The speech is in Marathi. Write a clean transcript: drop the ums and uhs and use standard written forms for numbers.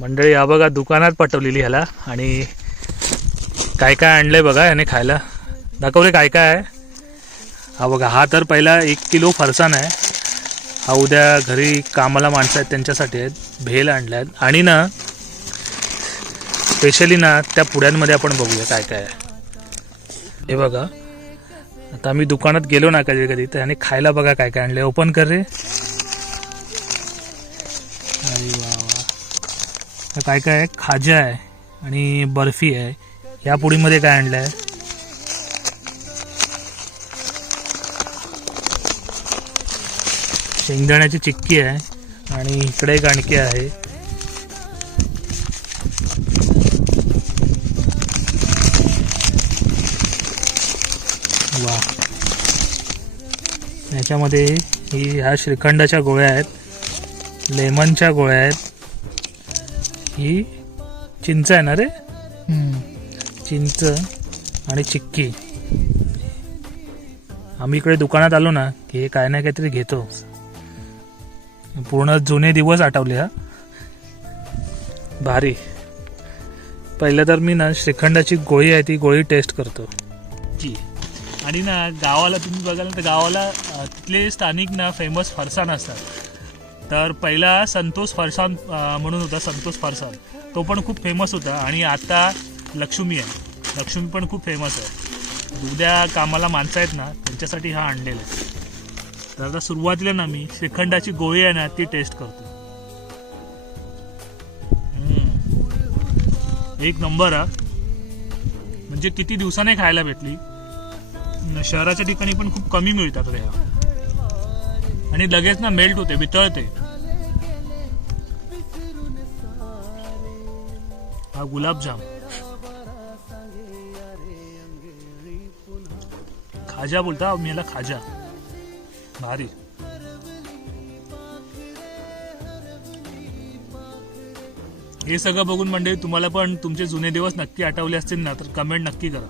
मंडळी हा बघा दुकानात पटवलेली ह्याला आणि काय काय आणलंय बघा याने खायला. दाखवले काय काय आहे. हा बघा हा तर पहिला 1 किलो फरसाण आहे. हा उद्या घरी कामाला माणसं आहेत त्यांच्यासाठी आहेत. भेल आणल्यात आणि ना स्पेशली ना त्या पुड्यांमध्ये आपण बघूया काय काय आहे. हे बघा आता आम्ही दुकानात गेलो ना कधी कधी तर याने खायला बघा काय काय आणले. ओपन कर रे. अरे वा वा. काय काय आहे. खाजा आहे आणि बर्फी आहे. या पुडीमध्ये काय आणलं आहे. शेंगदाण्याची चिक्की आहे आणि इकडे एक आणखी आहे. वा. याच्यामध्ये ह्या श्रीखंडाच्या गोळ्या आहेत, लेमनच्या गोळ्या आहेत, ही चिंच आहे ना रे. चिंच आणि चिक्की. आम्ही इकडे दुकानात आलो ना की हे काय ना काहीतरी घेतो. पूर्ण जुने दिवस आठवले. हा भारी. पहिलं तर मी ना श्रीखंडाची गोळी आहे ती गोळी टेस्ट करतो. आणि ना गावाला तुम्ही बघाल तर गावाला तिथले स्थानिक ना फेमस फरसाण असतात. तर पहिला संतोष फरसाण म्हणून होता. संतोष फरसाण तो पण खूप फेमस होता. आणि आता लक्ष्मी आहे. लक्ष्मी पण खूप फेमस आहे. उद्या कामाला माणसं आहेत ना त्यांच्यासाठी हा आणलेला आहे. तर आता सुरुवातीला ना मी श्रीखंडाची गोळी आहे ना ती टेस्ट करतो. एक नंबर हा. म्हणजे किती दिवसाने खायला भेटली. शहराच्या ठिकाणी पण खूप कमी मिळतात रे आणि लगेच ना मेल्ट होते, वितळते. हा गुलाबजाम. खाजा बोलता मी याला. खाजा भारी. हे सगळं बघून मंडळी तुम्हाला पण तुमचे जुने दिवस नक्की आठवले असतील ना तर कमेंट नक्की करा.